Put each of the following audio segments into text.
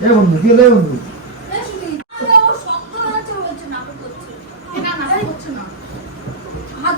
এ বন্ধু কি রে বন্ধু? হাত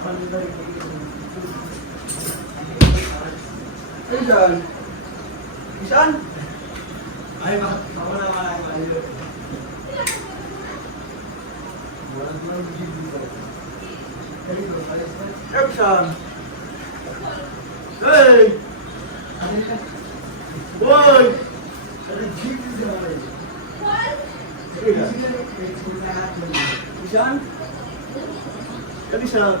Ay, dyan. Saan? Ay, ako na nga ako. Walang lang bigyan dito. Action! Hey! Boy! Ano jeep dito na kayo? What? Saan? Kali saan?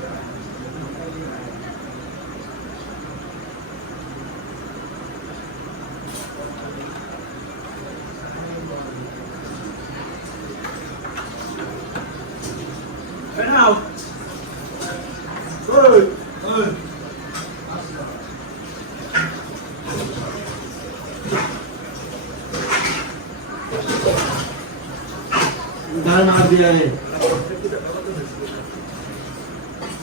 গান মার দিয়া রে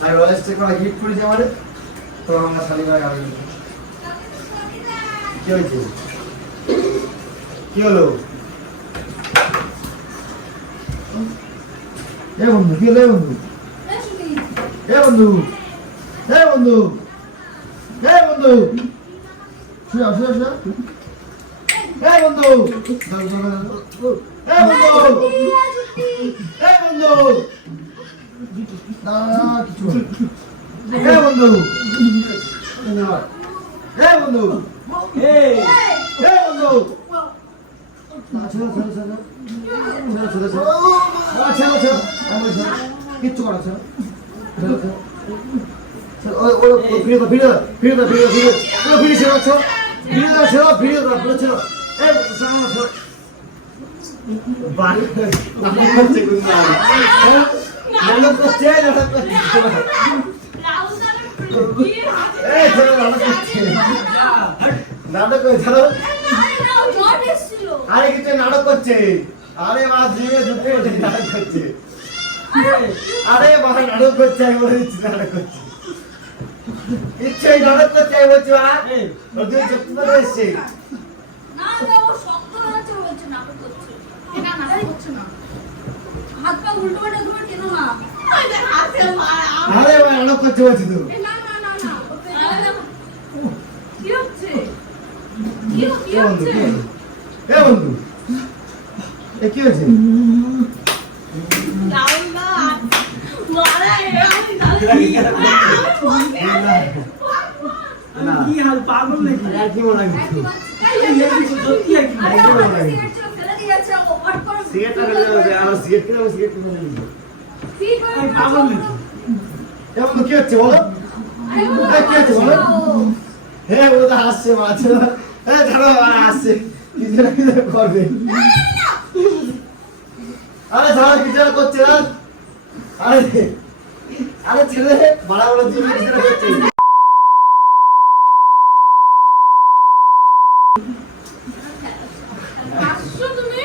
আর ওয়াইস থেকে আমরা গিফট করেছি আমারে তো আমরা শালি গাড়ি কি হয়েছে? কি হলো? এ বন্ধু, কি বন্ধু? এ বন্ধু এ বন্ধু বন্ধু। কিচ্ছু করো ছেড়ো। ছেড়ো, ছেড়ো। ছেড়ো, ও, ও, ও, ফিরে দাও, ফিরে দাও, ফিরে দাও, ফিরে দাও, ফিরে দাও। পুরো ফিরে ছেড়ো, ছেড়ো। ফিরে দাও, ছেড়ো, ফিরে দাও, পুরো ছেড়ো। এ, আরে কিছু নাটক করছে আরে মা জিমে ঢুকে গেছে নাটক করছে আরে মা নাটক করছে আমি নাটক করছে ইচ্ছে নাটক করছে আমি বলছি করে এসছে হাত পা উল্টো পাল্টা তোমার কেন না আরে মা নাটক করছে বলছি তো। না না না না কি হচ্ছে? কি কি এ বন্ধু হচ্ছে? এ বন্ধু এ কি হয়েছে? কি হাল পাগল নাকি? আর কি মনে হয় সত্যি আর কি কি হচ্ছে বলো? কি হচ্ছে বলো? বাঁচাও। ও তো হাসছে হাসছে। কিছু না কিছু করবে? আরে ছাড়ো কিছু করছে না আরে আরে ছেলে বড় বড় জিনিস করছে হাসছো তুমি?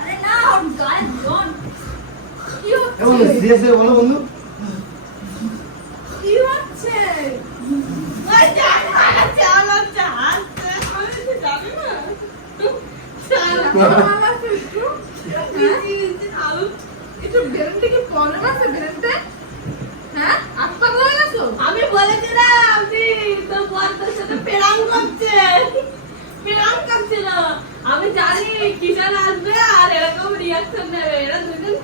আরে না, ওর গায়ে জল। এ বন্ধু সিরিয়াস বলো বন্ধু কি হচ্ছে ওই যা, চাল আর চাল, চাল করে দিতে যাবে না? চাল, আমার তো একটু চাল। একটু ব্রেনটা কি আছে ব্রেনতে হ্যাঁ? আত্মা হয়ে আমি বলেছিলাম তোর বর তোর সাথে প্রেম করছে প্রেম করছিল। আমি জানি কিষান আসবে আর এরকম রিয়াকশন দেবে এরা দুজন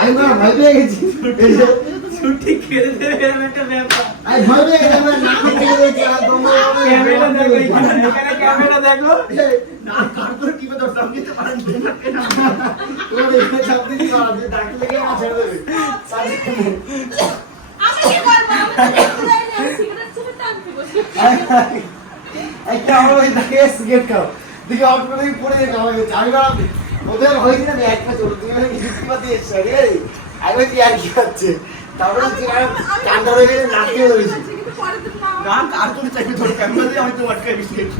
আমি না ভয় পেয়ে গেছি। ছুটি খেলে দেবে একটা ব্যাপার। আমি ভয় পেয়ে গেছি আমার নাক থেকে গেছি আর তোমরা ক্যামেরা দেখো ক্যামেরা না কি পারেন না যে লেগে আমি কি করব আমি সিগারেট ছেড়ে টানতে বসে এই ক্যামেরা ওই দেখে সিগারেট খাও দিকে আউট করে পড়ে দেখো আমাকে আমি বাড়াবি ওদের মানে এসছো রে আমি আর কি হচ্ছে তারপরে হচ্ছে কান্ডা হয়ে গেলে নাক ধরেছি কিন্তু পরে দিন না না কার তুমি চাইবে তোর ক্যামেরা দিয়ে আমি তোমার কে বিস্কিট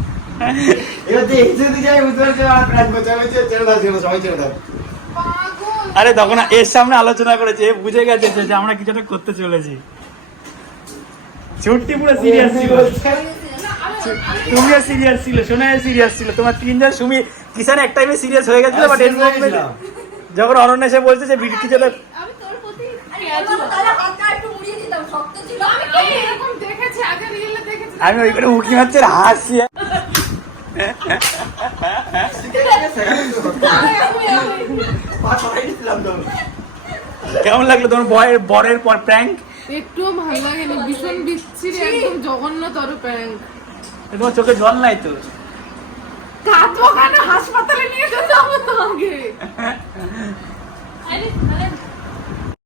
এবার দেখতে দিকে আমি বুঝতে পারছি আর প্ল্যান করছে ছেড়ে ছেড়ে দাও ছেড়ে সবাই ছেড়ে দাও আরে তখন এর সামনে আলোচনা করেছে বুঝে গেছে যে- যে আমরা কিছু একটা করতে চলেছি ছুটি পুরো সিরিয়াস ছিল তুমিও সিরিয়াস ছিল সোনায় সিরিয়াস ছিল তোমার তিনজন সুমি কিষান এক টাইমে সিরিয়াস হয়ে গেছিল বাট এর মধ্যে যখন অরণ্য এসে বলছে যে বিট কিছু একটা আমি তোর প্রতি আরে এবার তাহলে হাতটা একটু মুড়িয়ে দিতাম শক্ত ছিল। আমি কি এরকম দেখেছি আগে রিলে দেখেছি। আমি ওই করে উকি মারছে হাসছি। কেমন লাগল তোমার বয়ের বরের পর প্র্যাঙ্ক একটুও ভালো লাগেনি ভীষণ বিচ্ছিরি একদম জঘন্যতর প্যান্ট তোমার চোখে জল নাই তো? কাঁদবো কেন হাসপাতালে নিয়ে যেতে হবে তোমাকে